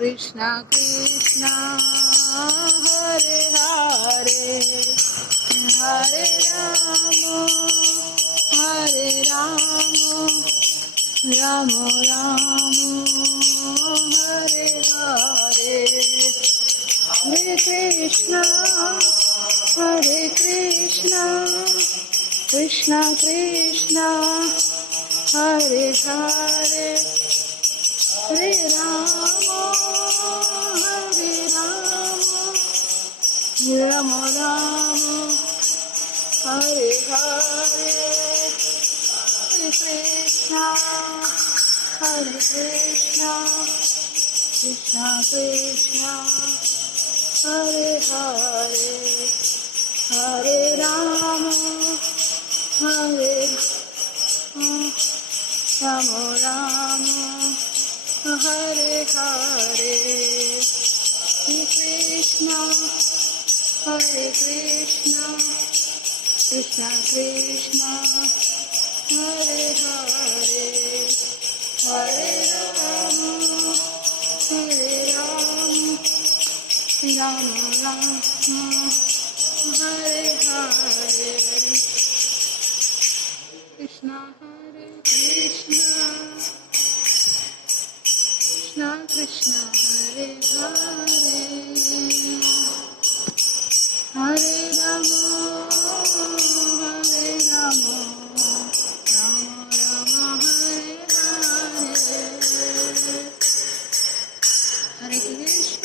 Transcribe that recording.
Krishna Krishna Hare Hare Hare Rama Hare Rama Rama Rama Hare Hare Hare Krishna Krishna Krishna Hare Hare Hare Rama Rama Rama Hare Hare Hare Krishna Krishna Krishna Hare Hare Hare Rama Rama Rama Hare Hare Hare Krishna Krishna Krishna Hare Hare Hare Rama Rama Rama Hare Hare Krishna Hare Krishna Krishna Hare Hare Hare Rama Rama Rama Hare Hare Hare Krishna